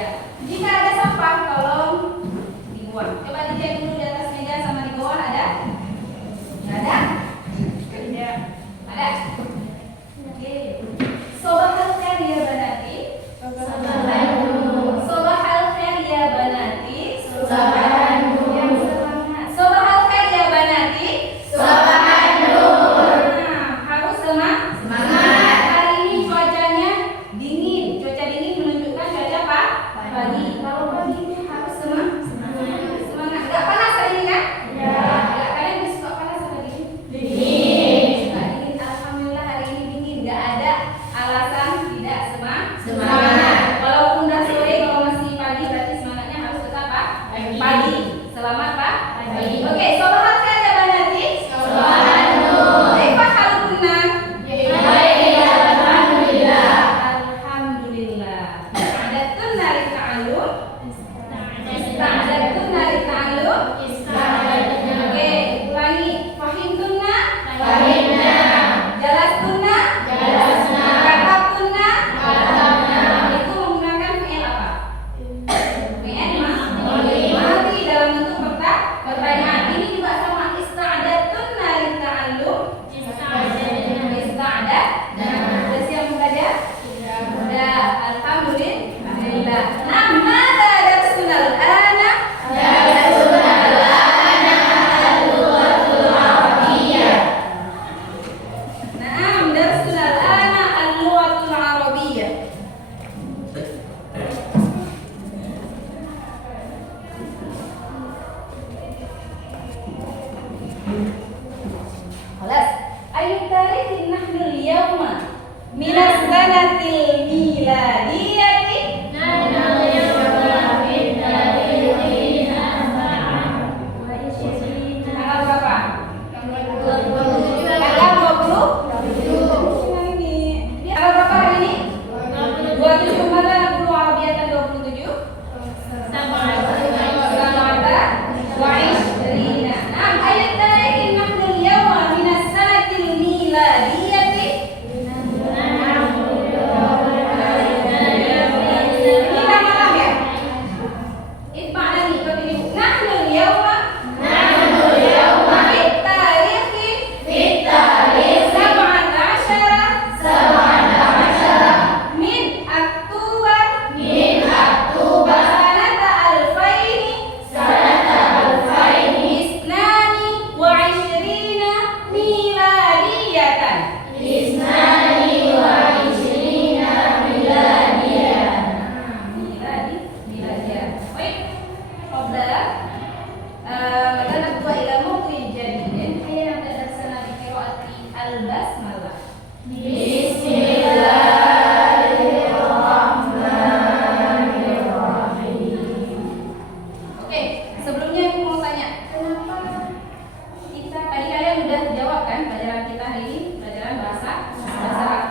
Ya. Jika ada sampah, tolong dibuang. Coba dicek dulu di atas meja sama di bawah ada? Nggak ada? Tidak. Ada? Oke. Sobahal khair ya banati. Sobahal khair ya banati. Sobahal khair ya banati. Harus semangat. Hari ini cuacanya dingin. Cuaca dingin menunjukkan cuaca apa? Pagi. Kalau pagi itu harus semangat. Enggak panas hari ini kan? Ya. Kalian bisa suka panas atau dingin? Dingin. Dingin. Alhamdulillah hari ini dingin. Enggak ada alasan tidak semangat. Walaupun udah sore, kalau masih pagi berarti semangatnya harus tetap apa? Pagi. Selamat Pak. Pagi. Oke, sobahal khair ya banati. Kaifa halkunna? Alhamdulillah. Ista'adattunna lit-ta'allum? Ista'adattunna lit-ta'allum? Oke, ulangi. Fahimtunna? Jalastunna? Katabtunna? Itu menggunakan fi'il apa? Fi'il madhi dalam bentuk pertanyaan. Ini juga sama. Ista'adattunna lit-ta'allum? Ista'adat? Sudah siap belajar? Sudah. Alhamdulillah. Nah, mada darsuna al-ana? Naam, darsuna al-ana al-lughatul arabiyyah. Khalas. Ayu tarihin nahnu al-yawma min as-sanatil miladiyati? Tanggal berapa? Tanggal 20. Ini tanggal berapa hari ini? 27. Mada naqulu arabiyatan 27? Sanata wa 20. Naam, ayu tarihin nahnu al-yawma min as-sanatil miladiyati? Ini malam ya? Itba' nani, ikut ini. Nahnu al-yawma fit tarikhi 17 min Oktober sanata 2022 miladiyatan. Miladiyah. Baik. Qabla nabda ila mawdu'in jadidin. Hayya nabda darsana bi qira'ati al-basmalah. Oke, sebelumnya aku mau tanya, kenapa kita tadi kalian udah jawab kan pelajaran kita hari ini, pelajaran bahasa Arab.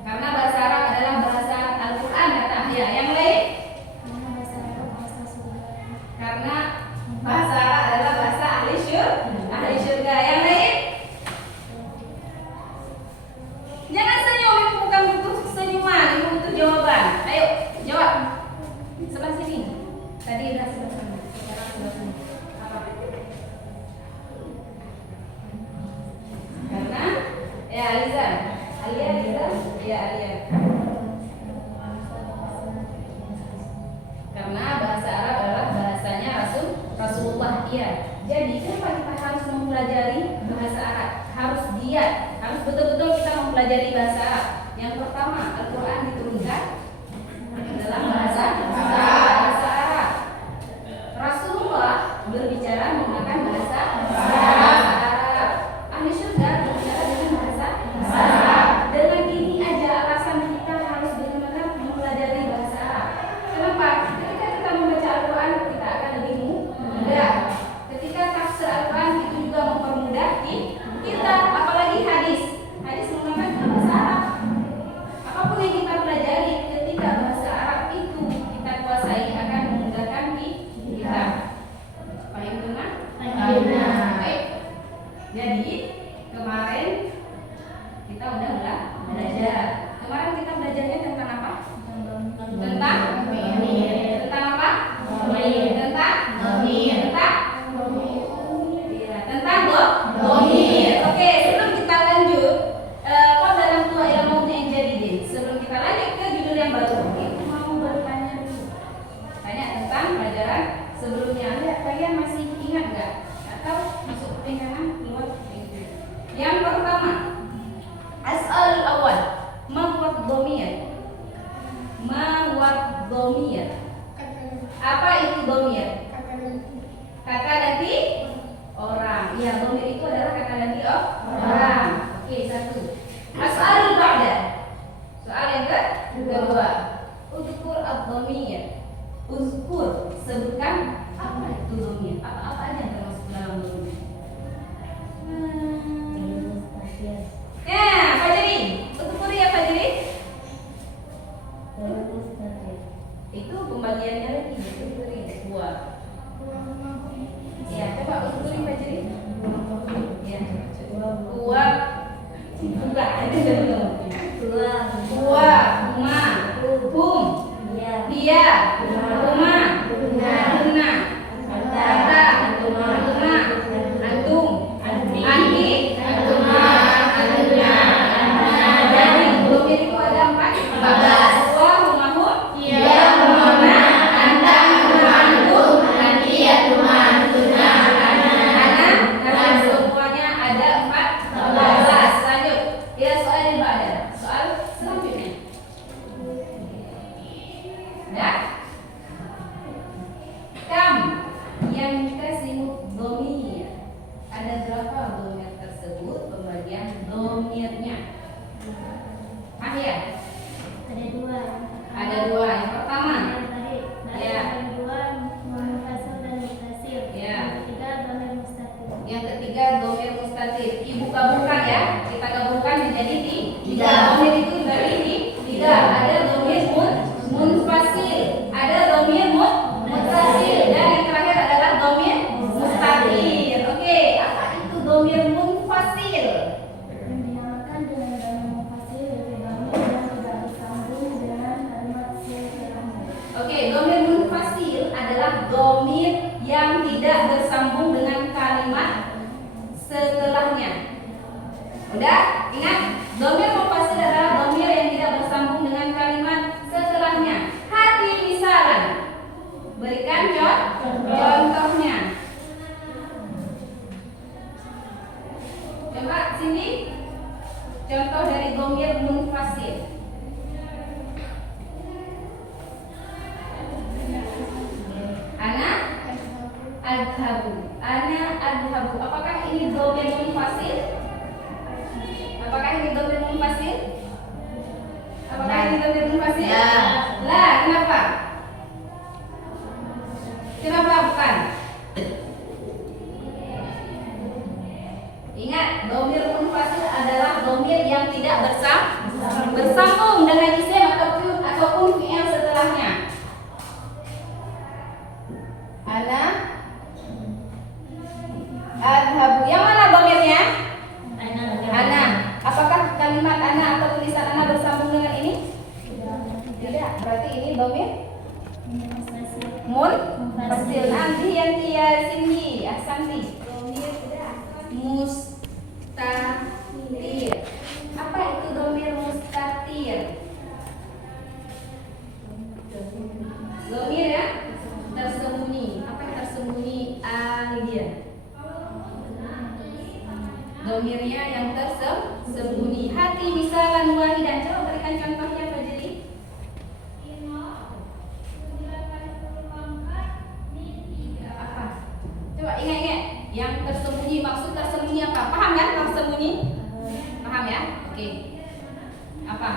Karena bahasa Arab adalah bahasa Al-Qur'an kata Ahya. Yang lain? Karena bahasa Arab adalah bahasa ahli syurga. Yang lain? Jangan senyum, itu bukan butuh senyuman, itu butuh jawaban. Ayo, jawab. Sebelah sini. Tadi udah sebelah sana. Sekarang sebelah sini. Apa? Karena ya Aliza. Ya Alia. Karena bahasa Arab adalah bahasanya Rasulullah. Iya. Jadi kenapa kita harus mempelajari bahasa Arab? Harus giat, harus betul-betul kita mempelajari bahasa Arab. Yang pertama, Al-Quran diturunkan dalam bahasa Arab. Rasulullah berbicara menggunakan bahasa Arab. Ahli syurga berbicara dengan bahasa Arab. Dengan ini aja alasan kita harus benar-benar mempelajari bahasa Arab. Kenapa? Ketika kita membaca Al-Quran, kita akan lebih mudah. Ketika tafsir Al-Quran itu juga mempermudah kita, apalagi hadis. Hadis menggunakan bahasa Arab. Apa belajarnya tentang apa? Tentang Domir. tentang apa? Domir. Tentang Domir. tentang Domir. iya, tentang domir. Oke, sebelum kita lanjut, dalam tua ilmu yang jadi sebelum kita lanjut ke judul yang baru, itu mau bertanya dulu. Tanya tentang pelajaran sebelumnya. Kalian masih ingat nggak? Atau masuk penganan keluar? Yang pertama, as'al awal, ma huwa dhamir? Ma huwa dhamir? Apa itu dhamir? Kata ganti orang. Iya, dhamir itu adalah kata ganti orang. Oke, satu. As'al ba'da. Soal yang kedua. Uzkur ad-dhamir. Uzkur, sebutkan apa itu dhamir? Apa aja yang termasuk dalam dhamir? Ya, Fajri. Uzkur ya Fajri. Itu pembagiannya lagi. Dua. Ya, coba uzkur Fajri. Ya. Dua. Dua. Huma. Hum. Dia. Huma. Huna. Anta. Antuma. Antum. Anti. Antuma. Antunya. Jadi dhamir itu ada 14. Wa, huma, hum. Dia, humuna. Anta, antuma, antum. Anti, antuma, antuna. Ana. Dan semuanya ada 14. Lanjut. Ya, soal yang ada. Soal selanjutnya. Ada? Kam yang kasimu dhamir. Ada berapa dhamir tersebut? Pembagian dhamirnya. Ya? Ada dua. Ada dua. Yang pertama, ya. Yang ketiga dhamir mustatir. Ibu gabungkan ya. Kita gabungkan menjadi tiga. Dhamir itu dari tiga. Ada dhamir munfasil, ada dhamir muttasil, dan yang terakhir adalah dhamir mustatir. Oke, apa itu dhamir munfasil? Dinamakan dengan dhamir munfasil yaitu dhamir yang tidak bersambung dengan kalimat setelahnya. Oke, dhamir munfasil adalah dhamir yang tidak bersambung dengan kalimat setelahnya. Udah? Ingat, dhamir munfasil adalah dhamir yang tidak bersambung dengan kalimat setelahnya. Hati misalan. Berikan contohnya. Coba sini contoh dari dhamir munfasil. Ana adhabu. Ana adhabu. Apakah ini dhamir munfasil? Apakah ini dhamir munfasil? Apakah ini dhamir munfasil? Ya. Lah, kenapa? Kenapa bukan? Ingat, dhamir munfasil adalah dhamir yang tidak bersambung dengan isim ataupun fi'il setelahnya. Ana adhabu. Yang mana dhamirnya? Ana. Apakah kalimat ana atau tulisan ana bersambung dengan ini? Tidak. Berarti ini dhamir munfasil. Nanti yang dia sini ahsanti. Dhamir mustatir. Apa itu dhamir mustatir? Dhamir ya tersembunyi. Apa yang tersembunyi? Dia. Dhamirnya yang tersembunyi. Hati misalan wahidan. Coba berikan contohnya Fajri. Apa? Coba ingat-ingat. Yang tersembunyi, maksud tersembunyi apa? Paham kan tersembunyi? Paham ya? Oke. Apa?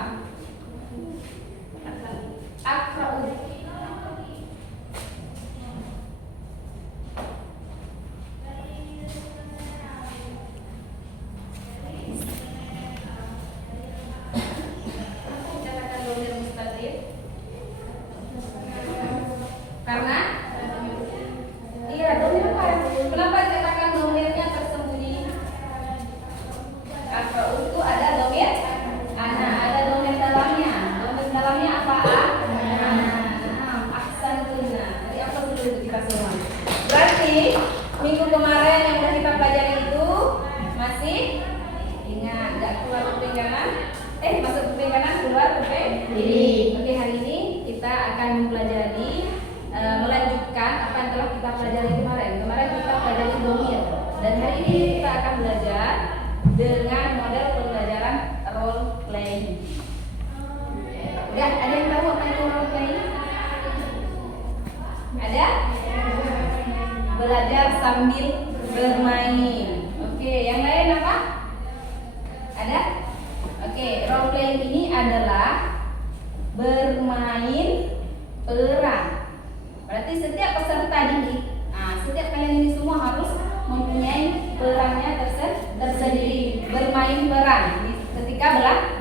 Akra'u. Karena iya, dhamir apa? Kenapa dikatakan dhamirnya tersembunyi? Akra'u itu ada dhamir ana, ada dhamir dalam diri. Oke, hari ini kita akan mempelajari melanjutkan apa yang telah kita pelajari kemarin. Kemarin kita pelajari domir, dan hari ini kita akan belajar dengan model pembelajaran role playing. Udah, ada yang tahu apa itu role playing? Ada? Belajar sambil bermain. Oke, yang lain apa? Ada? Oke, role playing ini adalah bermain peran. Berarti setiap peserta didik, setiap kalian ini semua harus mempunyai perannya tersendiri, bermain peran ketika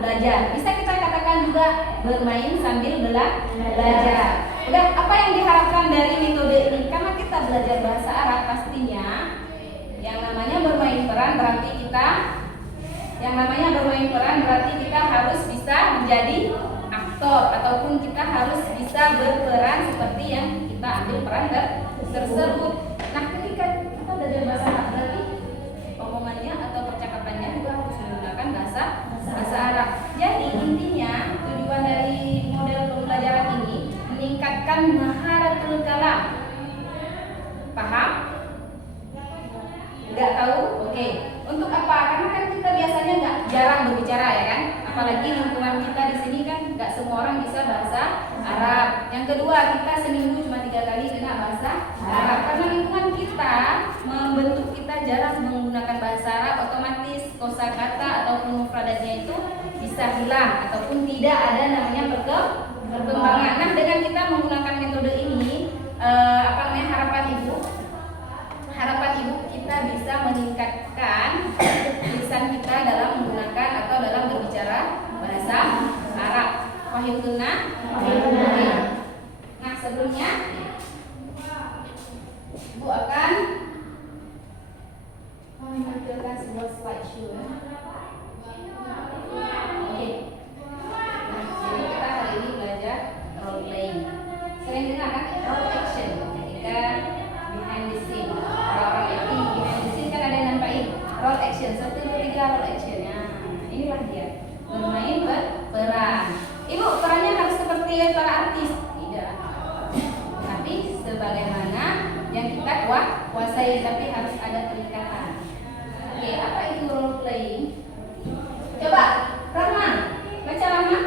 belajar. Bisa kita katakan juga bermain sambil belajar. Udah, apa yang diharapkan dari metode ini? Karena kita belajar bahasa Arab, pastinya yang namanya bermain peran berarti kita harus bisa menjadi aktor, ataupun kita harus bisa berperan seperti yang kita ambil peran tersebut. Nah, ketika kita belajar bahasa Arab, berarti omongannya atau percakapannya juga harus menggunakan bahasa Arab. Jadi intinya tujuan dari model pembelajaran ini meningkatkan maharatul kalam. Paham? Nggak tahu? Oke. Untuk apa? Karena kan kita biasanya jarang berbicara, ya kan? Apalagi lingkungan kita di sini kan nggak semua orang bisa bahasa Arab. Yang kedua, kita seminggu cuma 3 kali kena bahasa Arab. Karena lingkungan kita membentuk kita jarang menggunakan bahasa Arab, otomatis kosakata ataupun mufradatnya itu bisa hilang ataupun tidak ada namanya perkembangan. Nah, dengan kita menggunakan metode ini, harapan ibu kita bisa meningkatkan lisan kita dalam menggunakan atau dalam berbicara bahasa Arab. Paham tuna? Nah, sebelumnya ibu akan menampilkan sebuah slideshow. Oke. Nah, jadi kita hari ini belajar role playing. Sering dengar kan role action ketika behind the scene. Orang acting behind the scene kan ada yang nampakin role action. 1, 2, 3 role action. Nah, inilah dia. Bermain peran. Ibu, perannya harus seperti para artis? Tidak. Tapi sebagaimana yang kita kuasai, tapi harus ada peningkatan. Oke, apa itu role playing? Coba, Rahman, baca Rahman.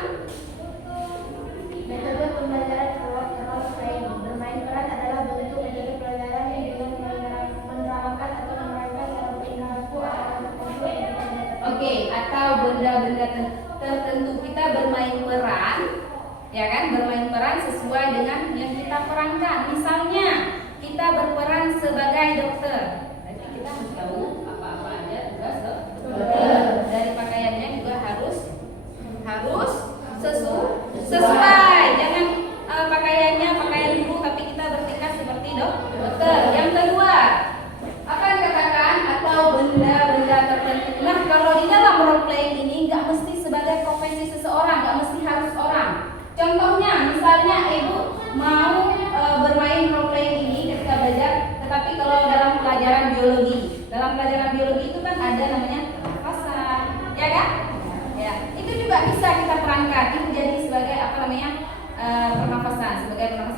Metode pembelajaran role playing. Bermain peran adalah bentuk metode pembelajaran yang dengan menerangkan atau memainkan dalam perilaku orang tertentu yang tidak. Oke, atau benda-benda tertentu kita bermain peran, ya kan? Bermain peran sesuai dengan yang kita perankan. Misalnya, kita berperan sebagai dokter. Berarti kita harus tahu apa-apa aja tugas dokter. Dari pakaiannya juga harus sesuai. Jangan pakaiannya pakaian ibu tapi kita bertingkah seperti dokter. Yang kedua, apa yang dikatakan atau benda-benda tertentu. Nah, kalau di dalam role playing ini nggak mesti sebagai profesi seseorang, nggak mesti harus orang. Contohnya, misalnya ibu mau bermain role playing ini ketika belajar, tetapi kalau dalam pelajaran biologi itu kan ada namanya pernafasan, ya kan? Ya, itu juga bisa kita perankan. Ibu jadi sebagai pernafasan,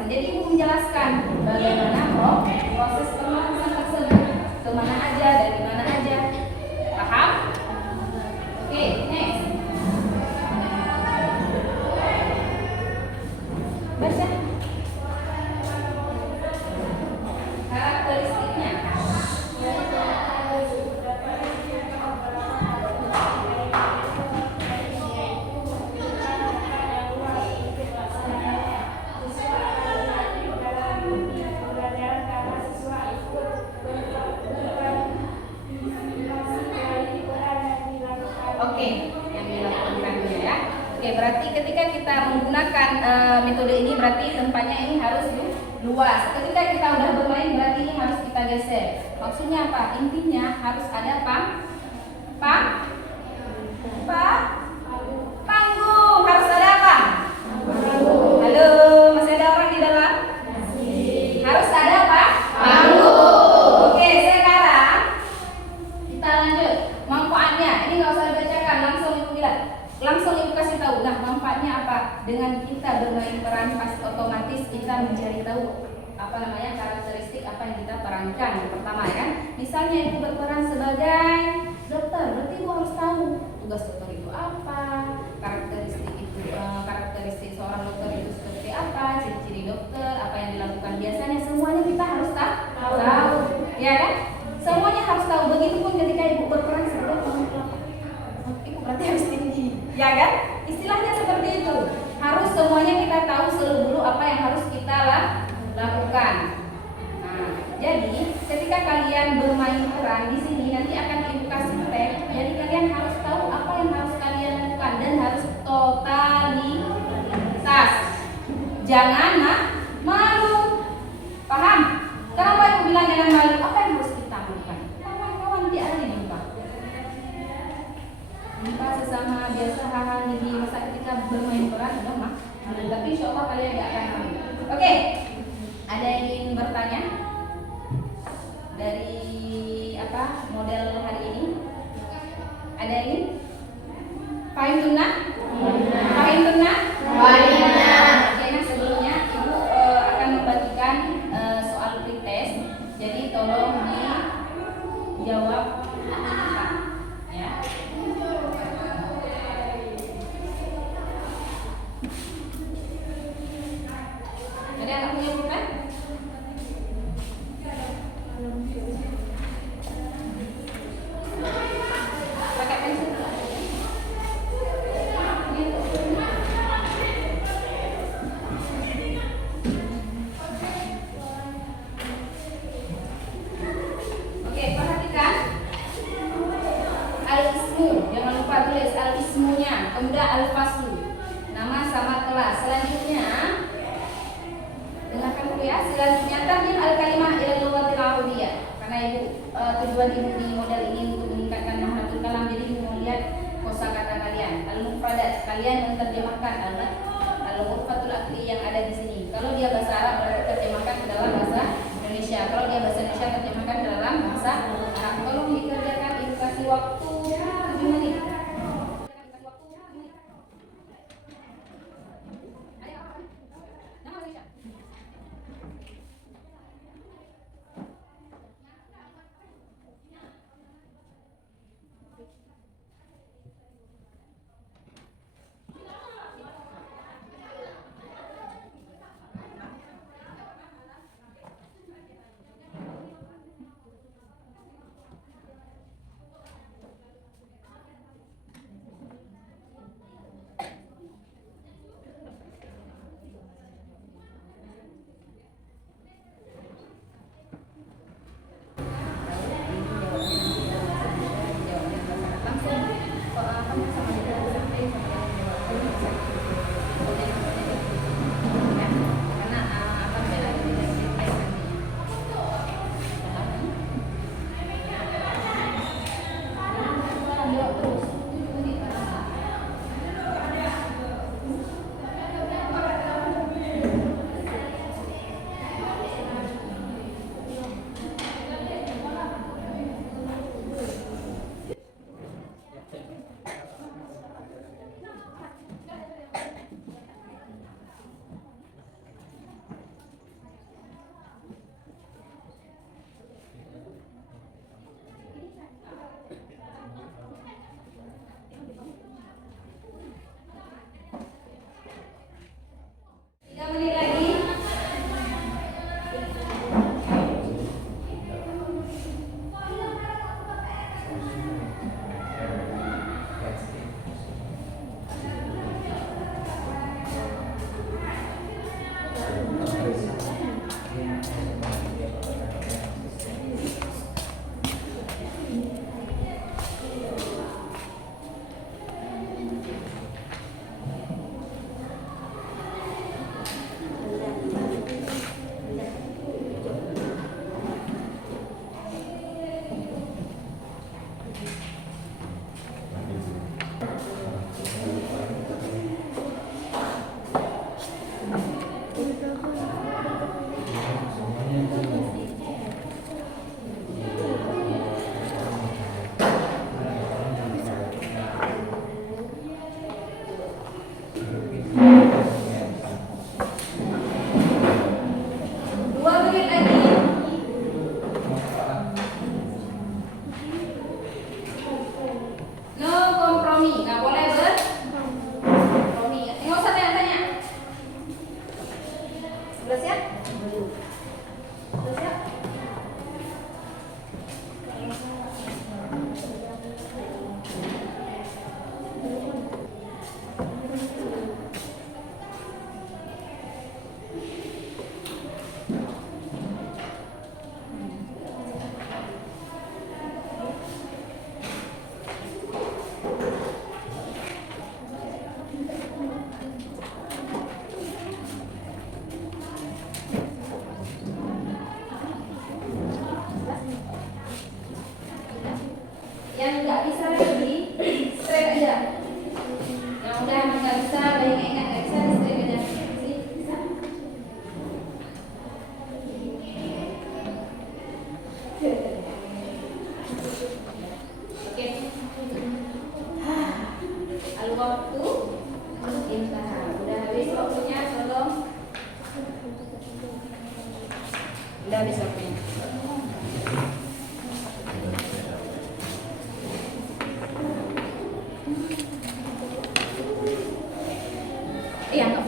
Jadi ibu menjelaskan bagaimana proses pernafasan tersebut, kemana aja, dari mana aja. Paham? Oke, next. Baca karakteristiknya. Oke, yang dilakukannya ya. Oke, berarti ketika kita menggunakan metode ini berarti tempatnya ini harus luas. Ketika kita udah bermain berarti ini harus kita geser. Maksudnya apa? Intinya harus ada panggung. Harus ada apa? Halo, masih ada orang di dalam? Harus ada apa? Panggung. Oke, sekarang kita lanjut. Manfaatnya, ini nggak usah dibacakan, langsung ibu bilang, langsung ibu kasih tahu. Nah, manfaatnya apa? dengan kita bermain peran pasti otomatis kita mencari tahu karakteristik apa yang kita perankan. Yang pertama ya kan, misalnya ibu berperan sebagai dokter, berarti ibu harus tahu tugas dokter itu apa, karakteristik seorang dokter itu seperti apa, ciri-ciri dokter, apa yang dilakukan biasanya, semuanya kita harus tahu, ya kan? Semuanya harus tahu. Begitupun ketika ibu berperan sebagai pengacara, ibu berarti harus tinggi, ya kan? Istilahnya seperti itu. Harus semuanya kita tahu seluk-beluk apa yang harus kita lakukan. Nah, jadi ketika kalian bermain peran di sini nanti akan ibu kasih tag. Jadi kalian harus tahu apa yang harus kalian lakukan dan harus totalitas. Jangan malu. Paham? Kenapa ibu bilang jangan malu? Apa yang harus kita lakukan? Kawan-kawan di ada di jumpa. Jumpa sesama biasa hal-hal di masa ketika bermain peran udah mah. Tapi insya Allah kalian tidak akan malu. Oke. Ada yang ingin bertanya dari model hari ini? Ada yang ingin? Fahim tunna? Fahim tunna? Oke, nah sebelumnya ibu akan membagikan soal pretest. Jadi tolong dijawab ya. Ada yang punya bukan? Pakai pensil. Oke, perhatikan al-ismu. Jangan lupa tulis al-ismunya. Kemudian al-faslu. Nama sama kelas. Selanjutnya dengarkan dulu ya. Selanjutnya tarjim al-kalimah ila lughatil arabiyyah. Karena ibu tujuan ibu di model ini untuk meningkatkan mahatul kalam, jadi ibu mau lihat kosakata kalian. Al-mufradat, kalian menerjemahkan al-mufratul akli yang ada di sini. Kalau dia bahasa Arab berarti terjemahkan ke dalam bahasa Indonesia. Kalau dia bahasa Indonesia terjemahkan ke dalam bahasa Arab. Tolong dikerjakan, ibu kasih waktu 7 menit.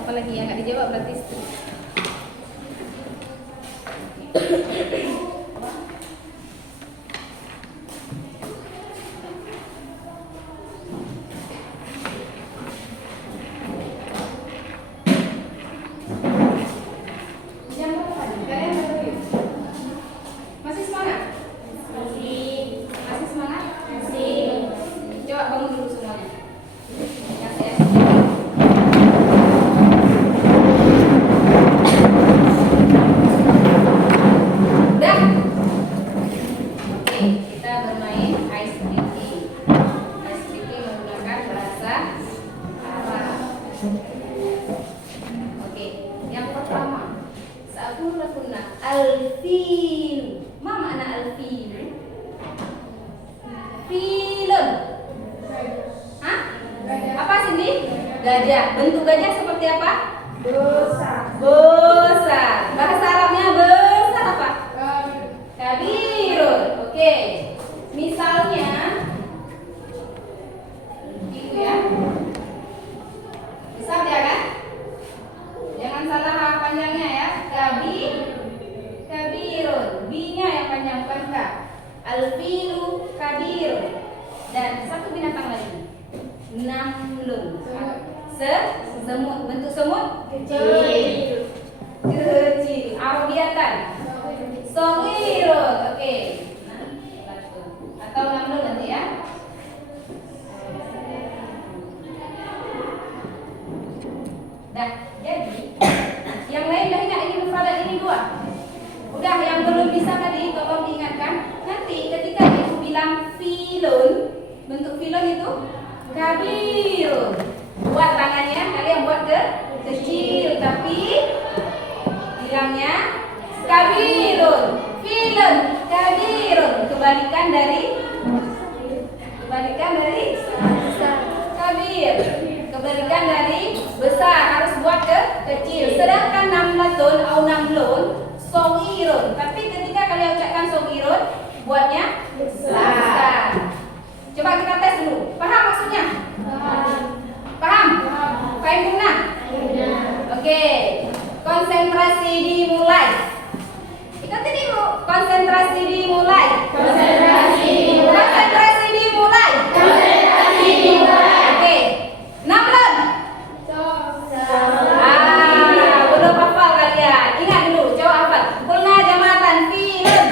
Apalagi yang nggak dijawab berarti skip. Jam berapa tadi? Kalian berapa? Masih semangat? Masih semangat? Coba bangun dulu semuanya. Kasih es. Udah? Oke, kita bermain ice breaking. Ice breaking menggunakan bahasa Arab. Oke, yang pertama. Sa'akulu lakunna al-fil. Ma makna al-fil? Film. Hah? Apa Cindy? Gajah. Bentuk gajah seperti apa? Besar. Bahasa Arabnya besar apa? Kabirun. Oke. Misalnya itu ya. Besar ya kan? Jangan salah panjangnya ya. Kabirun. B-nya yang panjang bukan K. Al-filu kabirun. Dan satu binatang lagi. Namlun. Semut. Bentuk semut? Kecil. Arabiatan. Sogirun. Oke. Atau namlun nanti ya. Dah, jadi yang lain dah ingat ini mufradat ini dua. Udah, yang belum bisa tadi tolong diingatkan. Nanti ketika ibu bilang filun, bentuk filun itu kabirun. Buat tangannya, kalian buat kecil, tapi bilangnya kabirun. Filun, kabirun. Kebalikan dari kabir. Kebalikan dari besar, harus buat kecil. Sedangkan namlatun atau namlun sogirun. Tapi ketika kalian ucapkan sogirun, buatnya besar. Coba kita tes dulu. Paham maksudnya? Paham? Paham guna? Oke. Konsentrasi dimulai. Ikutin ibu. Konsentrasi dimulai. Oke. Namlun. Belum hafal kalian. Ingat dulu, coba hafal. Kulna jamatan filun.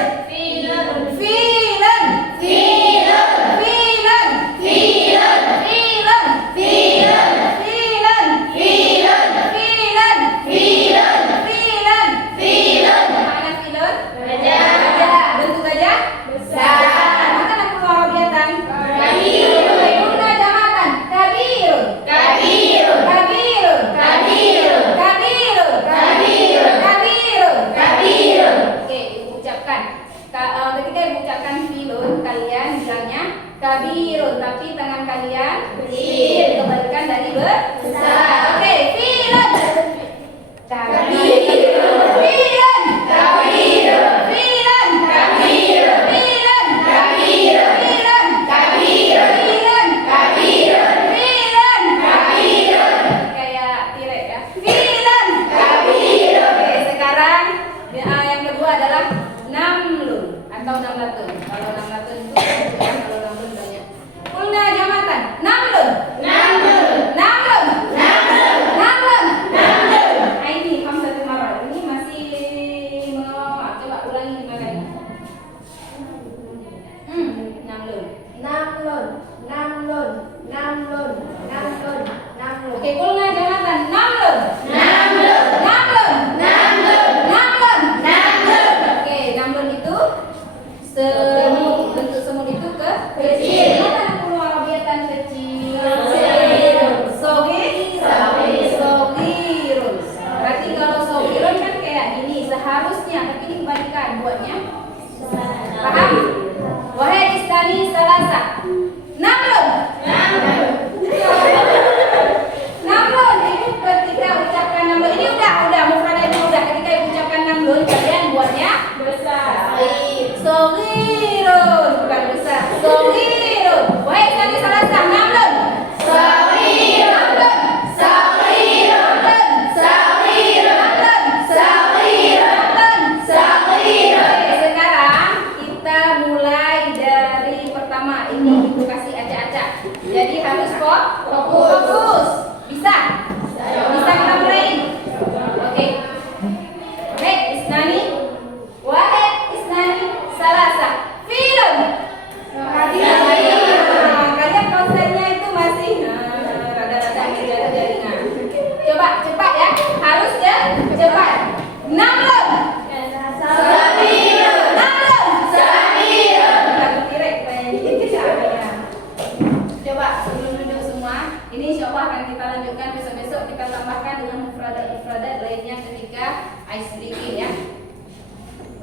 kita tambahkan dengan mufradat lainnya ketika ice breaking ya.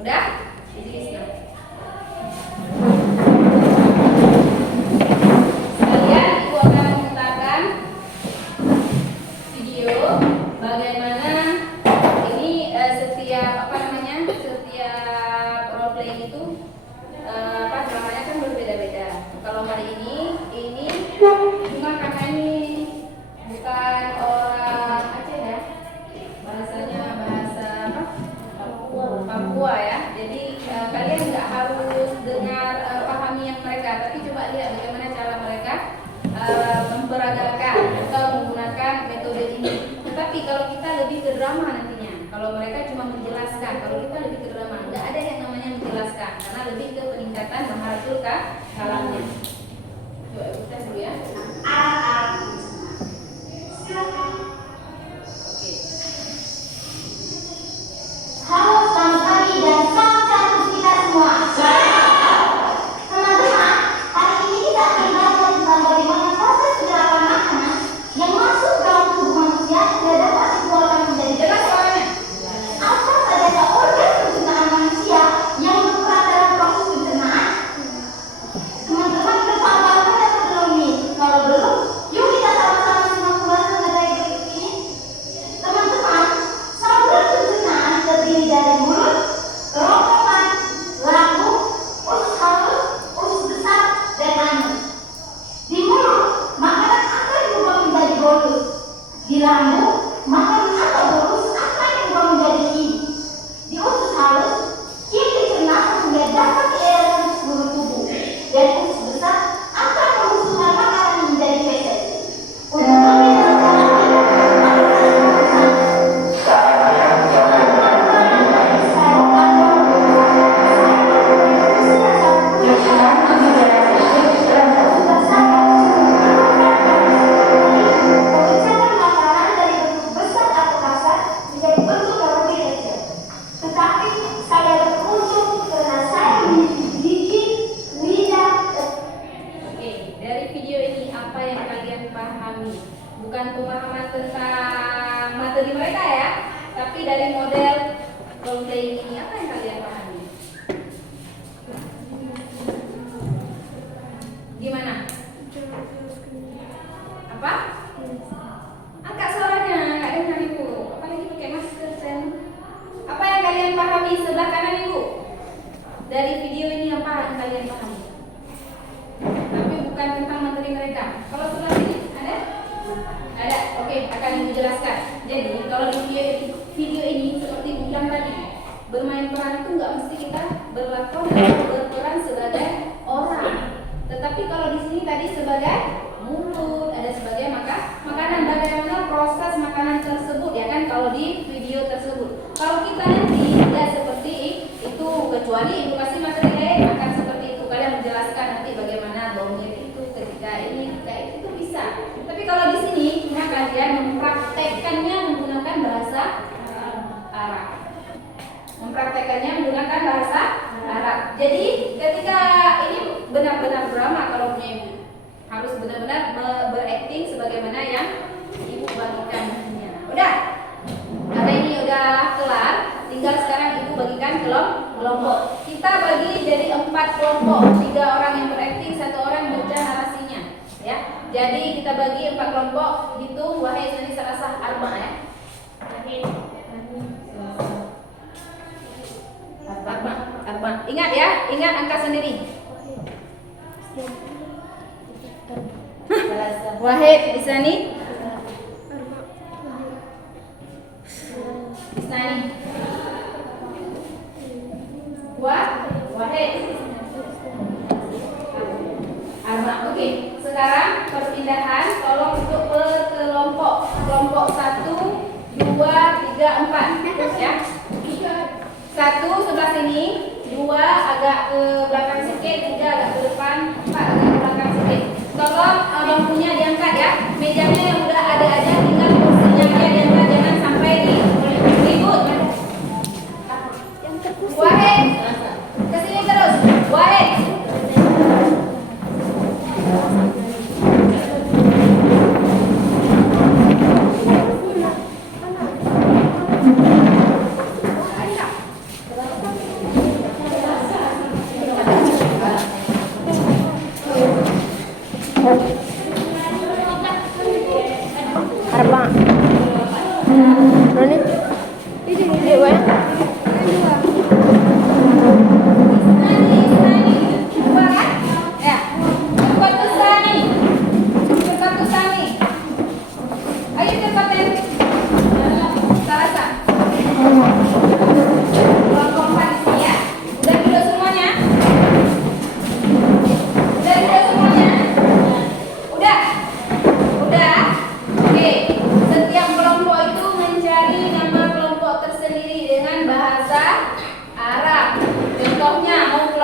Udah? Bismillah. Sekalian ibu akan memutarkan video bagaimana ini setiap role playing itu namanya kan berbeda-beda. Kalau hari ini cuma karena ini bukan orang Aceh ya, bahasanya bahasa Papua ya. Jadi kalian nggak harus dengar pahami yang mereka, tapi coba lihat bagaimana cara mereka memperagakan atau menggunakan metode ini. Tetapi kalau kita lebih ke drama nantinya, kalau mereka cuma menjelaskan, kalau kita lebih ke drama, nggak ada yang namanya menjelaskan, karena lebih ke peningkatan maharatul kalamnya. Coba kita dulu ya. Halo, selamat pagi dan salam sehat untuk kita semua. Teman-teman, hari ini kita akan belajar tentang bagaimana proses penyerapan makanan yang masuk dalam tubuh manusia tidak dapat dikeluarkan menjadi Jelas soalnya. apa saja organ pencernaan manusia yang berperan dalam proses pencernaan. Teman-teman sudah paham atau belum nih? Kalau belum, yuk kita sama-sama simak ulasan materi berikut ini. Teman-teman, saluran pencernaan terdiri dari mulut, kerongkongan, lambung, usus halus, usus besar, dan anus. Di mulut, makanan akan berubah menjadi bolus. Di lambung, makanan atau bolus akan berubah menjadi ki. Di usus halus, ki dicerna sehingga dapat diedarkan ke seluruh tubuh. Dan usus besar akan membusukkan makanan menjadi feses. Untuk lebih lengkap lagi, Oke, dari video ini apa yang kalian pahami? Bukan pemahaman tentang materi mereka ya, tapi dari model role playing ini apa yang kalian pahami? Gimana? Apa? Angkat suaranya, nggak dengar ibu. Apalagi pakai masker sen. Apa yang kalian pahami sebelah kanan ibu? Dari video ini apa yang kalian pahami? Tapi bukan tentang materi mereka. Kalau sebelah sini ada? Ada. Oke, akan dijelaskan. Jadi kalau di video ini seperti bilang tadi, bermain peran itu nggak mesti kita berlakon atau berperan sebagai orang. Tetapi kalau di sini tadi sebagai mulut, ada sebagai makanan. Bagaimana proses makanan tersebut ya kan kalau di video tersebut. Kalau kita nanti tidak seperti itu, kecuali ibu kasih materi lain akan seperti itu. Kalian menjelaskan nanti bagaimana baunya itu ketika ini kayak itu bisa. Tapi kalau di sini cuma kalian mempraktekkannya menggunakan bahasa Arab. Mempraktekannya menggunakan bahasa Arab. Jadi ketika ini benar-benar drama kalau punya ibu, harus benar-benar berakting sebagaimana yang ibu bagikan nantinya. Udah? Karena ini udah kelar, tinggal sekarang ibu bagikan kelompok. Kita bagi jadi 4 kelompok, 3 orang yang berakting, 1 orang baca narasinya. Ya, jadi kita bagi 4 kelompok. Itu wahai tadi sarasah arba ya. Arba. Ingat ya, ingat angka sendiri. Wahid di sini. Isnani. Wahid. Arba. Oke, sekarang perpindahan tolong untuk berkelompok. Kelompok 1, 2, 3, 4 ya. 1 sebelah sini, 2 agak ke belakang sedikit, 3 agak ke depan, 4 agak ke belakang sedikit. Tolong bangkunya diangkat ya. Mejanya yang udah ada aja, tinggal kursinya aja diangkat, jangan sampai ribut. Wahid, kesini terus. Wahid.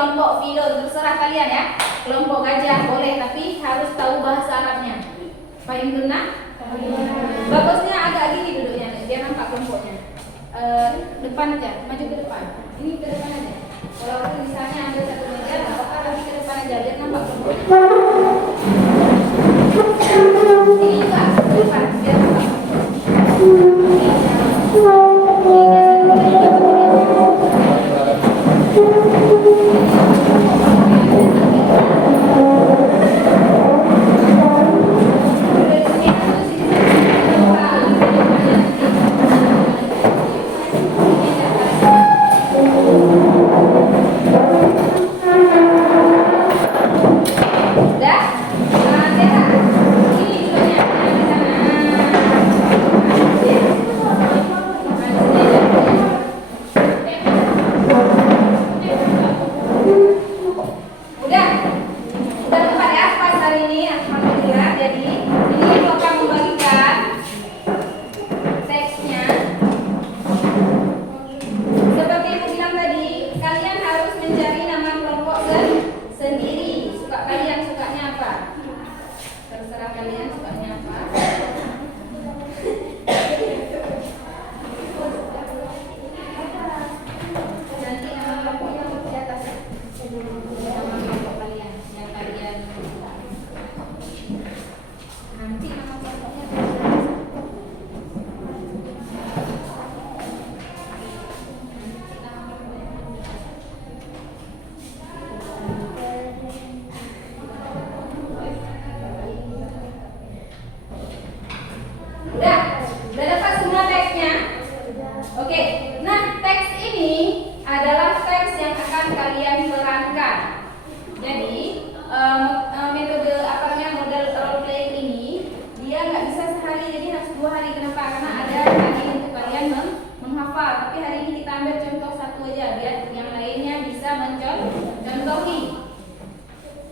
kelompok filun, terserah kalian ya. Kelompok gajah boleh, tapi harus tahu bahasa Arabnya. Paham Tuna? Bagusnya agak gini duduknya, biar nampak kelompoknya. Depan aja, maju ke depan. Ini ke depan aja. Kalau misalnya ambil satu meja, nggak apa-apa, tapi ke depan aja, biar nampak kelompoknya. Ini juga ke depan, biar nampak.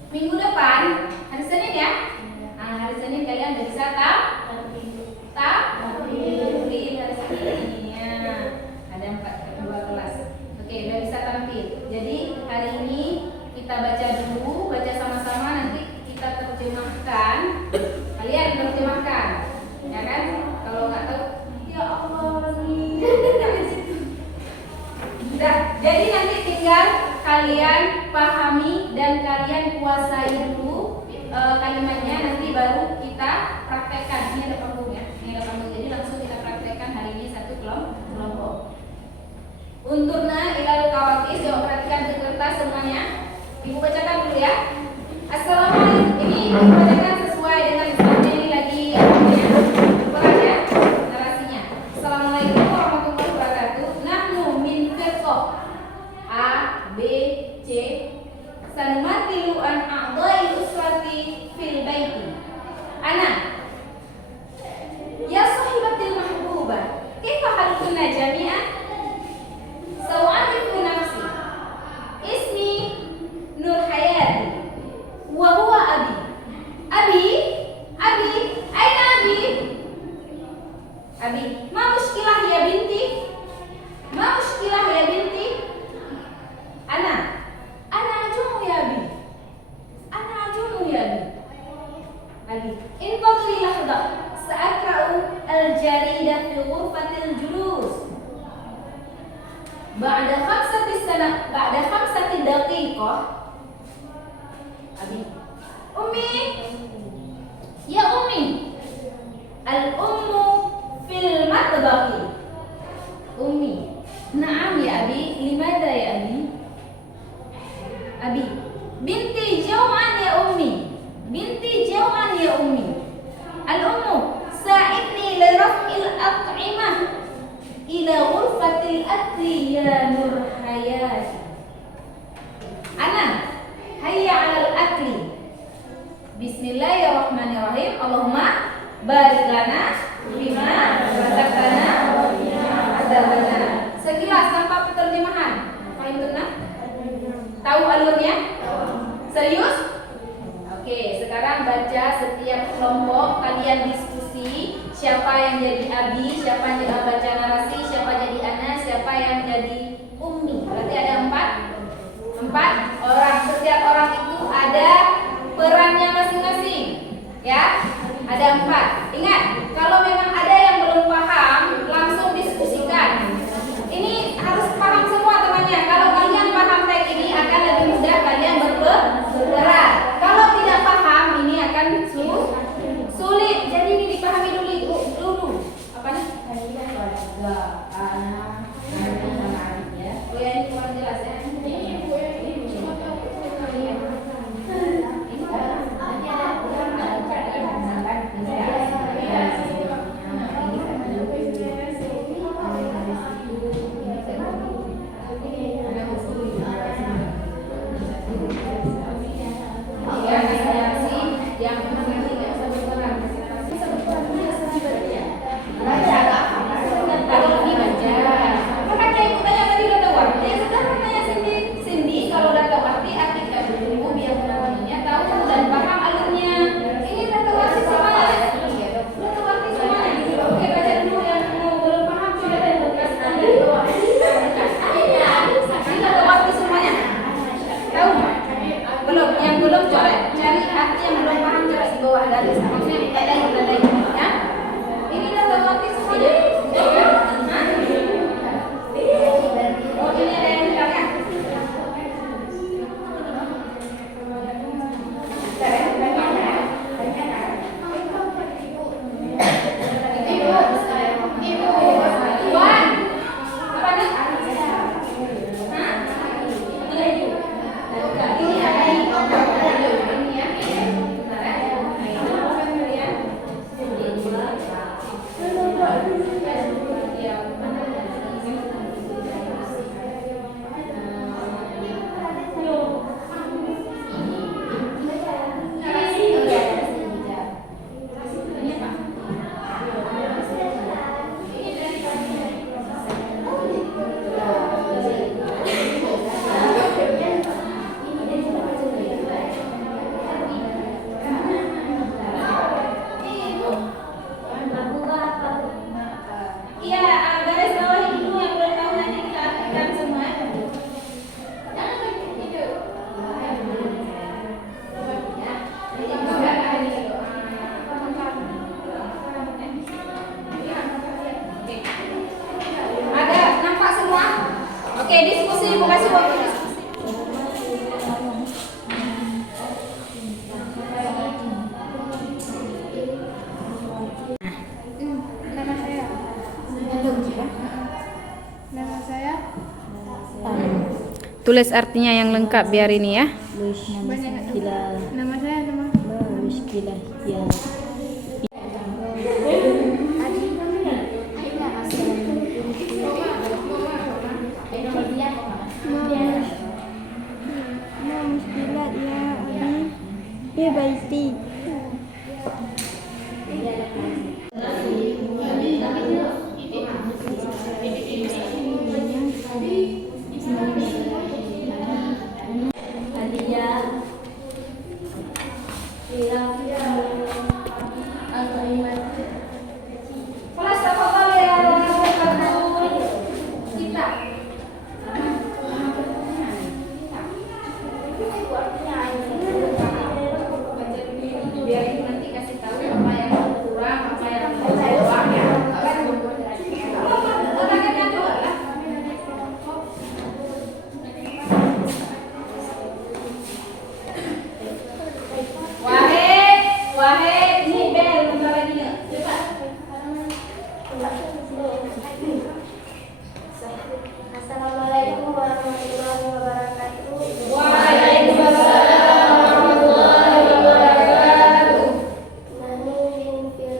Minggu depan, hari Senin ya. Hari Senin kalian udah bisa tampil hari Senin ya. Ada 2 kelas. Oke, udah bisa tampil. Jadi hari ini kita baca dulu, baca sama-sama, nanti kita terjemahkan. Kalian terjemahkan, ya kan? Kalau nggak tahu, ya Allah nih. Udah, jadi nanti tinggal kalian pahami dan kalian kuasai dulu kalimatnya, nanti baru kita praktekkan. Ini ada panggung ya, ini ada panggung, jadi langsung kita praktekkan hari ini satu kelompok. Unturna ilal kawatis, coba perhatikan di kertas semuanya. Ibu bacakan dulu ya. Assalamualaikum, ini bacakan sesuai dengan Islamnya, ini lagi Quran ya, narasinya. Assalamualaikum warahmatullahi wabarakatuh. Nahnu min firqah A, B, C. Sanumatilu an a'dhai usrati fil baiti. Ana ya sahibatil mahbubah, kaifa halkunna jami'an? Sawa'arifu nafsi. Ismi Nur Hayati wa huwa abi. Abi, aina abi? Abi, ma mushkilah ya binti? Ma mushkilah ya binti? Ana ajumu ya abi. Ana ajumu ya abi. Abi, intadhiri lahdah. Sa'akra'u al-jaridah fi ghurfatil julus. Ba'da khamsati daqiqah. Abi, Ummi, ya Ummi, al-ummu fil matbakhi. Ummi, na'am ya Abi, limadha ya Abi? Abi, binti jaw'an ya Ummi, binti jaw'an ya Ummi. Al-ummu, sa'idni li raf'il at'imah ila ghurfatil akli ya Nur Hayati. Ana hayya 'alal akli. Bismillahirrahmanirrahim. Allahumma barik lana bima razaqtana wa qina adzabannar. Sekilas tanpa penerjemahan. Paham tenang? Tahu alurnya? Serius? Oke, sekarang baca setiap kelompok, kalian diskusi siapa yang jadi abi, siapa yang baca narasi, siapa jadi ana, siapa yang jadi ummi. Berarti ada 4. Ada 4. Ingat, kalau memang ada yang belum paham, langsung diskusikan. Ini harus paham semua temannya. Kalau kalian paham teks ini akan lebih mudah kalian bergerak. Kalau tidak paham, ini akan sulit. Jadi ini dipahami dulu. Apa nih? Oh ya, ini kurang jelas ya. Oke, diskusi, mau kasih waktu diskusi. Nama saya. Nama saya. Tulis artinya yang lengkap biar ini ya. Nama saya teman. Ya. Ya baiti. Biar ini nanti kasih tahu apa yang kurang, apa yang kurang ya. Wahid, ini bel bentar lagi ya. Coba. Assalamualaikum warahmatullahi wabarakatuh. Waalaikumsalam warahmatullahi wabarakatuh. Nani bin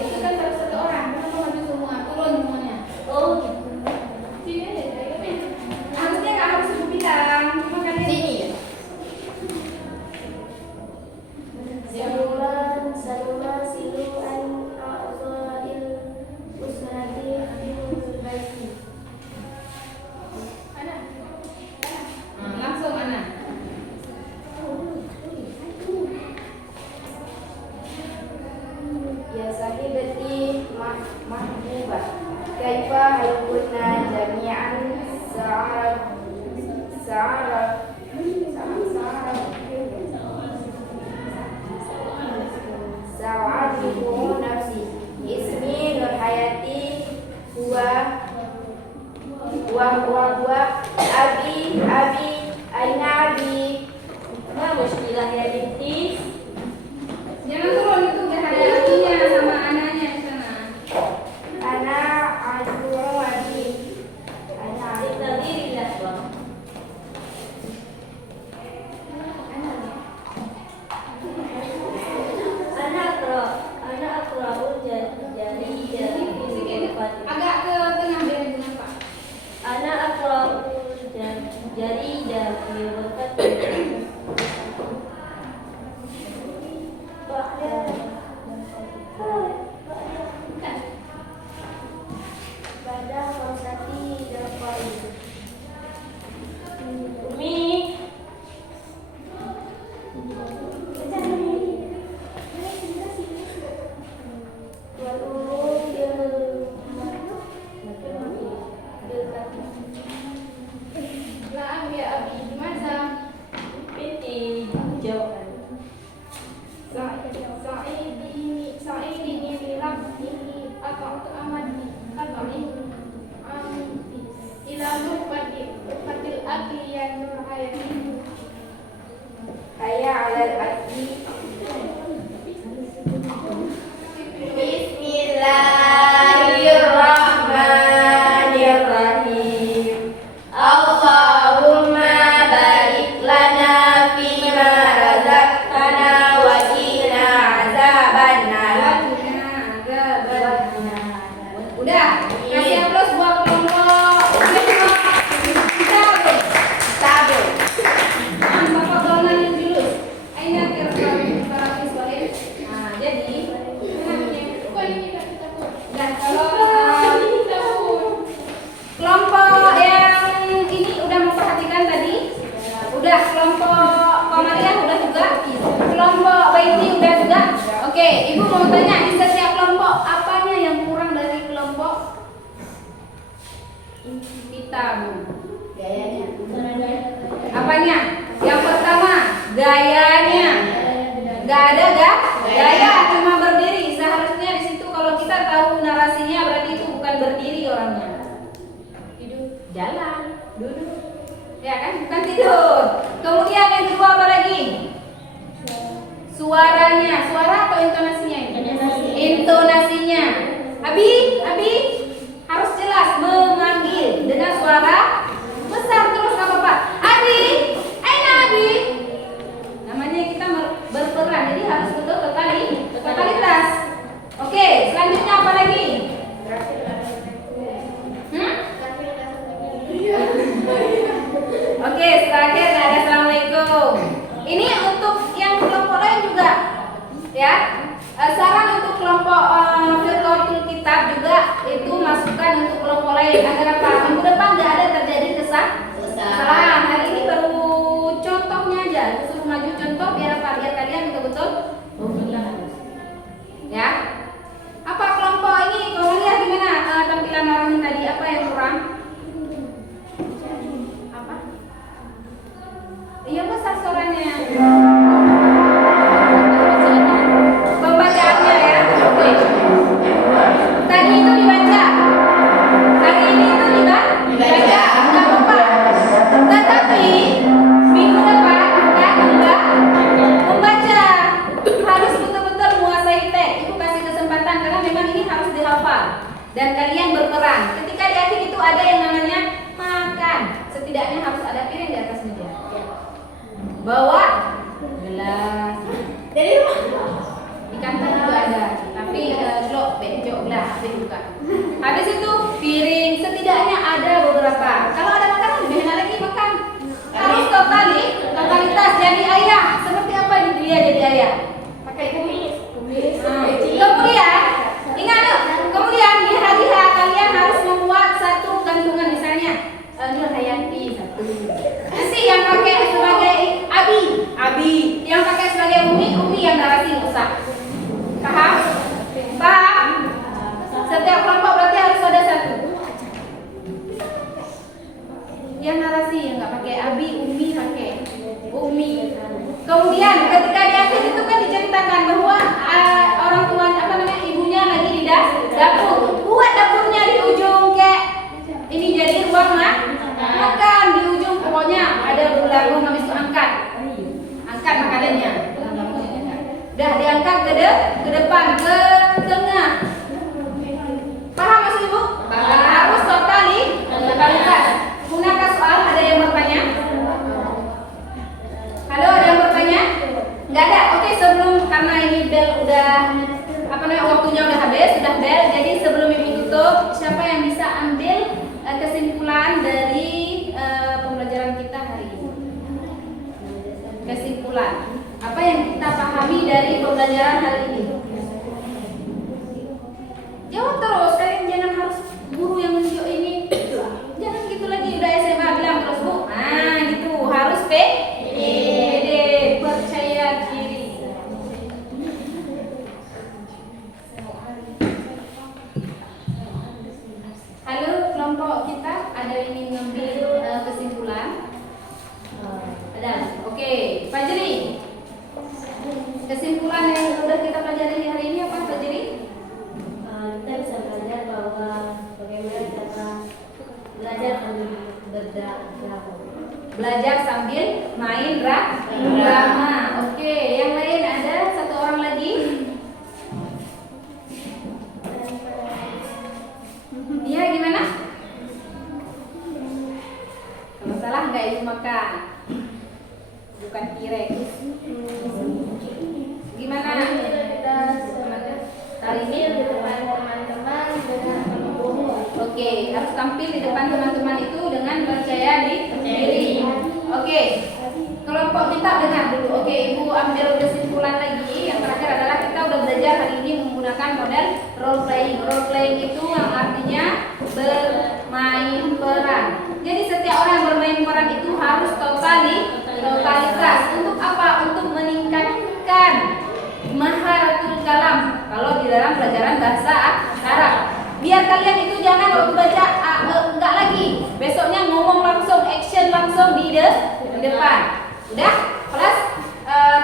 Itu kan baru satu orang, kenapa maju semua? Turun semuanya. Oh, gitu. Sini aja. Harusnya nggak harus ibu bilang, cuma kan Sini. Salula siluan a'zail usnadi fil baiti. langsung anak. Ya sahibati mahbubah. Kaifa haykunna jami'an sa'arab Bismillahirrahmanirrahim. Allahumma barik lana fima razaqtana wa qina azabannar. Udah, kasih aplaus buat kelompok Tabel. Bapak golongan yang julus. Aina kira-kira para visualin. Nah, jadi nah, kalau kelompok yang ini udah memperhatikan tadi, udah kelompok Komariah udah juga, kelompok Baiti udah juga. Oke, ibu mau tanya di setiap kelompok apanya yang kurang dari kelompok kita, Bu? Gayanya. Apanya? Yang pertama, gayanya. Gak ada gaya, cuma berdiri. Seharusnya di situ kalau kita tahu narasinya berarti itu bukan berdiri orangnya. Tidur, jalan, duduk. Ya kan? Bukan tidur. Kemudian yang kedua apa lagi? Suaranya. Suara atau intonasinya? Intonasinya. Abi harus jelas memanggil dengan suara besar terus nggak apa-apa. Abi, Aina Abi. Namanya kita berperan, jadi harus betul totalitas. Oke, selanjutnya apa lagi? Oke, terakhir ada assalamualaikum. Ini untuk yang kelompok lain juga, ya. Saran untuk kelompok Firqatul Kitab juga itu masukkan untuk kelompok lain agar apa? Minggu depan nggak ada terjadi kesalahan. Hari ini baru contohnya aja, suruh maju contoh biar apa? Biar kalian betul-betul ya. Apa kelompok ini? Kamu lihat gimana tampilan orangnya tadi? Apa yang kurang? Apa? Iya besar suaranya. Pembacaannya ya. Oke. Tadi itu dibaca. Hari ini itu dibaca. Enggak apa-apa. Tetapi minggu depan kan enggak membaca. Harus betul-betul menguasai teks. Ibu kasih kesempatan karena memang ini harus dihafal. Dan kalian berperan. Ketika di akhir itu ada yang namanya makan. Setidaknya harus ada piring di atas meja. Bawa gelas. Dari rumah. Di kantor juga ada, tapi blok benjok lah, bukan. Habis itu piring, setidaknya ada beberapa. Kalau ada makanan lebih enak lagi makan. Harus totalitas jadi ayah. Seperti apa dia jadi ayah? Pakai kumis. Kemudian ingat loh, kemudian di hari H kalian harus membuat satu gantungan misalnya Nur Hayati satu. Nanti yang pakai sebagai Abi, yang pakai sebagai Umi yang narasi usah. Paham? Setiap kelompok berarti harus ada satu. Yang narasi yang nggak pakai Abi, Umi pakai Umi. Kemudian ketika di akhir itu kan diceritakan bahwa orang tua ibunya lagi di dapur. Buat dapurnya di ujung kayak ini jadi ruang makan di ujung, pokoknya ada belagung habis itu angkat makanannya. Dah diangkat ke depan, ke tengah. Paham maksud ibu? Harus totalitas. Gunakan soal. Ada yang bertanya? Halo, ada yang bertanya? Nggak ada. Oke, sebelum karena ini bel udah waktunya udah habis, sudah bel. Jadi sebelum ini tutup, siapa yang bisa ambil kesimpulan dari pembelajaran kita hari ini? Kesimpulan. Apa yang kita pahami dari pembelajaran hari ini? Jawab terus, kalian jangan harus guru yang menunjuk ini. Jangan gitu lagi, udah SMA bilang terus Bu. Nah gitu, harus pede, percaya diri. Halo kelompok kita, ada yang ingin ngambil kesimpulan? Ada? Oke, Fajri. Kesimpulan yang sudah kita pelajari hari ini apa Fajri? Kita bisa belajar bahwa bagaimana cara belajar sambil main drama. Oke, yang lain ada satu orang lagi. hari ini? di depan teman-teman dengan penuh. Oke, harus tampil di depan teman-teman itu dengan percaya diri. Oke, kelompok kita dengar dulu. Oke, Ibu ambil kesimpulan lagi. Yang terakhir adalah kita udah belajar hari ini menggunakan model role playing. Role playing itu yang artinya bermain peran. Jadi setiap orang yang bermain peran itu harus totalitas. Untuk apa? Untuk meningkatkan maharatul kalam. Kalau di dalam pelajaran bahasa Arab, biar kalian itu jangan waktu baca enggak lagi. Besoknya ngomong langsung, action langsung di depan. Udah, kelas.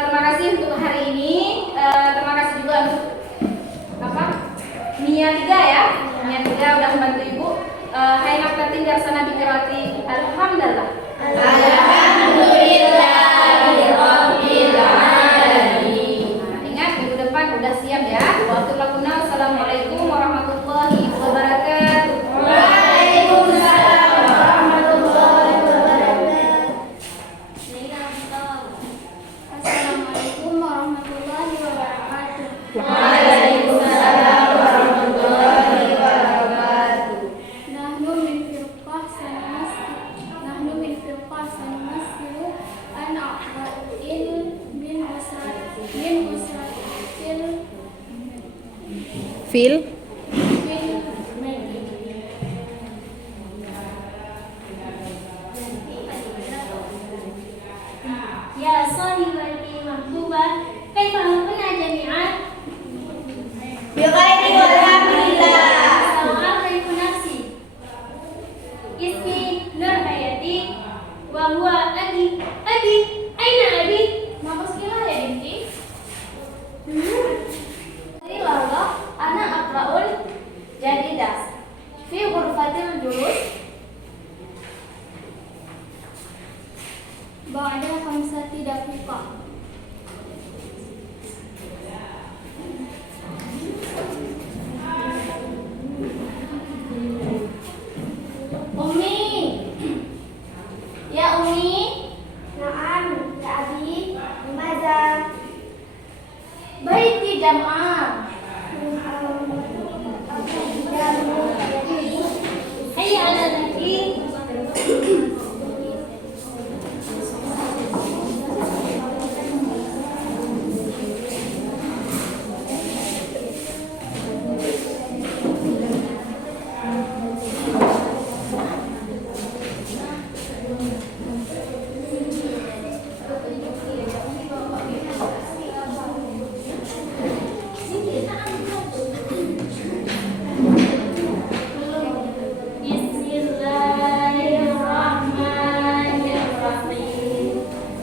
Terima kasih untuk hari ini. Terima kasih juga untuk Nia 3 ya. Nia 3 udah membantu Ibu. Hai naftatin darsana biqiraati. Alhamdulillah. Ingat minggu depan udah siap ya. Waktu lakuna. Assalamualaikum warahmatullahi wabarakatuh. Waalaikumsalam warahmatullahi wabarakatuh. Assalamualaikum warahmatullahi wabarakatuh. Waalaikumsalam warahmatullahi wabarakatuh. Nahnu min firqah sanumasilu an a'ra'in min usratil Fil. Ya sahibati mahbubah, kaifa kunna jami'an? Bikhairi walhamdulillah. Sa'arifu nafsi. Ismi Nur Hayati wa huwa abi. Aina abi? Maksudnya ya binti? Lala ana aqra'ul jadidah fi ghurfatil julus ba'da khamsati daqiqah. Umi, ya Umi. Na'am, ya Abi. Limaza? Baiti jam'ah. Hayya ala dhikri. Bismillahirrahmanirrahim.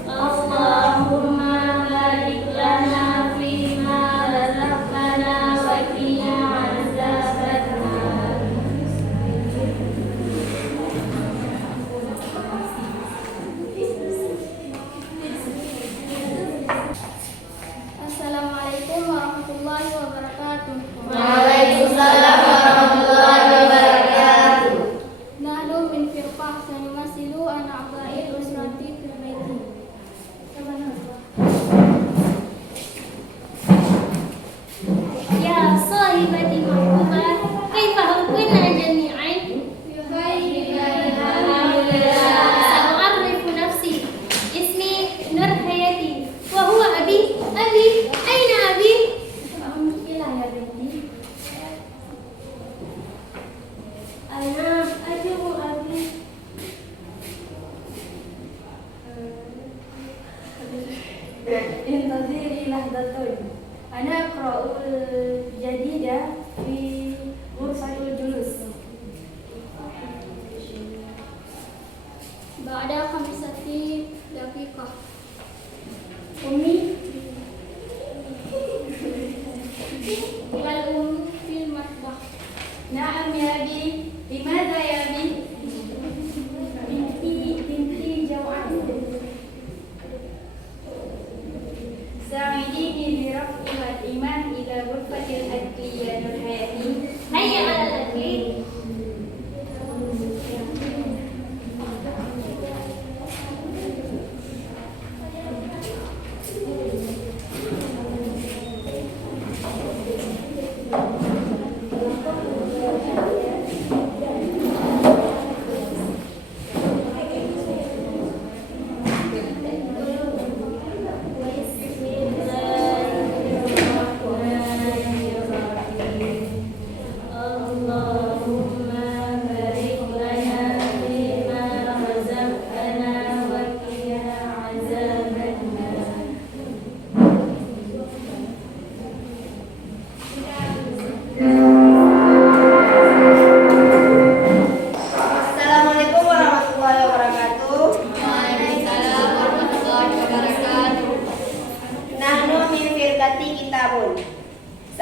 Allahumma barik lana fima razaqtana wa qina azabannar. Assalamualaikum warahmatullahi wabarakatuh. Waalaikumsalam warahmatullahi wabarakatuh. Nahnu min firqah sanumasilu an a'dha'il usrati fil baiti. Ya sahibati mahbubah, kaifa kunna jami'an? Sa'arifu nafsi. Ismi Nur Hayati wa huwa abi. Aina abi? Alhamdulillah ya binti. Ana ajibu abi. Intaziri lahdatun. Ana aqra'ul jadidah fi ghurfatil julus. Ba'da khamsati daqiqah. Umi wal fil matbah. Na'am ya abi. Limadha ya abi? Binti jaw'an. Sa'idini bi raf'i wal iman ila ghurfatil akli ya Nur Hayati. Hayya 'alal akli.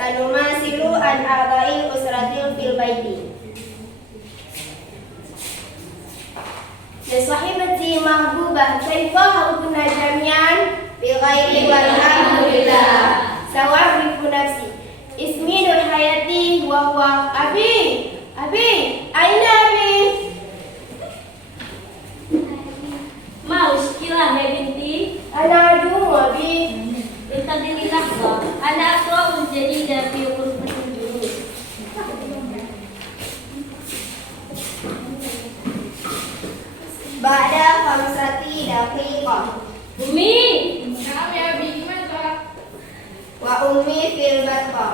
sanumasilu an a'dha'il usratil fil baiti. Ya sahibati mahbubah, kaifa halkunna jami'an bi ghairi walhamdulillah. Sawa'rifu nafsi. Ismi Nur Hayati wa huwa Abi. Abi, aina Abi? Ma mushkilah ya binti? Ana adu Abi. Intadiri lahza. Ana aqra'u jadida fi ghurfatil julus. Ba'da khamsati daqiqah. Umi. Na'am ya Abi, gimana? Wa ummi fil batta.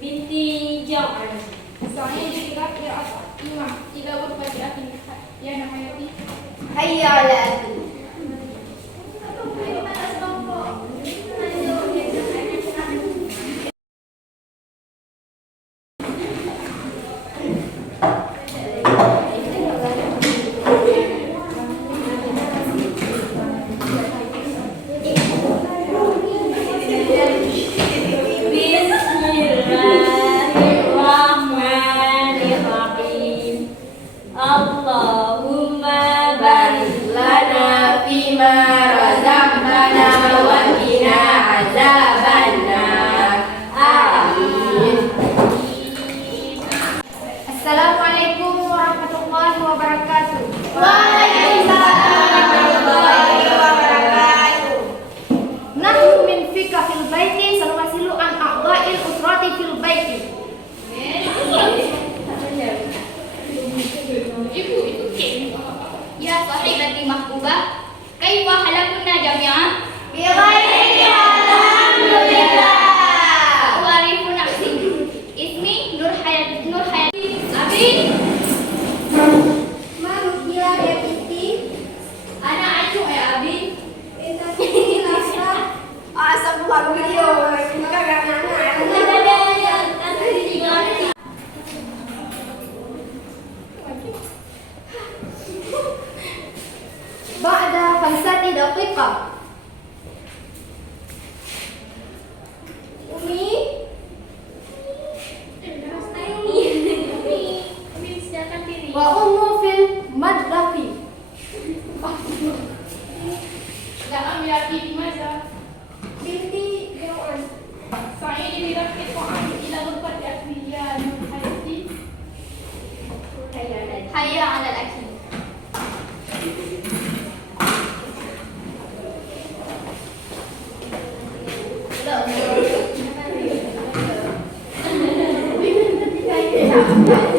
Binti jawab. Soalnya jadi ya apa? Imam, tidak berbagi akhir ya namanya Abi. Hayya ala abi. Bismillahirrahmanirrahim. Allahumma barik lana fima razaqtana wa qina azabannar. Amin. Assalamualaikum warahmatullahi wabarakatuh. Waalaikumsalam warahmatullahi wabarakatuh. Nahnu min fika fil baiti sanumasilu an a'dha'il usrati fil baiti. Ya sahibati mahbubah, kaifa halakunna jami'an? Bi ghairi alhamdulillah. Warifu nafsi. Ismi Nur Hayati. Abi, Ma mushkilah ya binti? ana acu ya Abi. Asal bukan video, kagak Ba'da khamsati daqiqah. Umi, Wa ummu fil madlafi. Na'am ya Abi, gimana? binti jawab. Saya dibilang Quran ila berbagi akhir ya Nur Hayati. Hayya ala al-akhir. Binti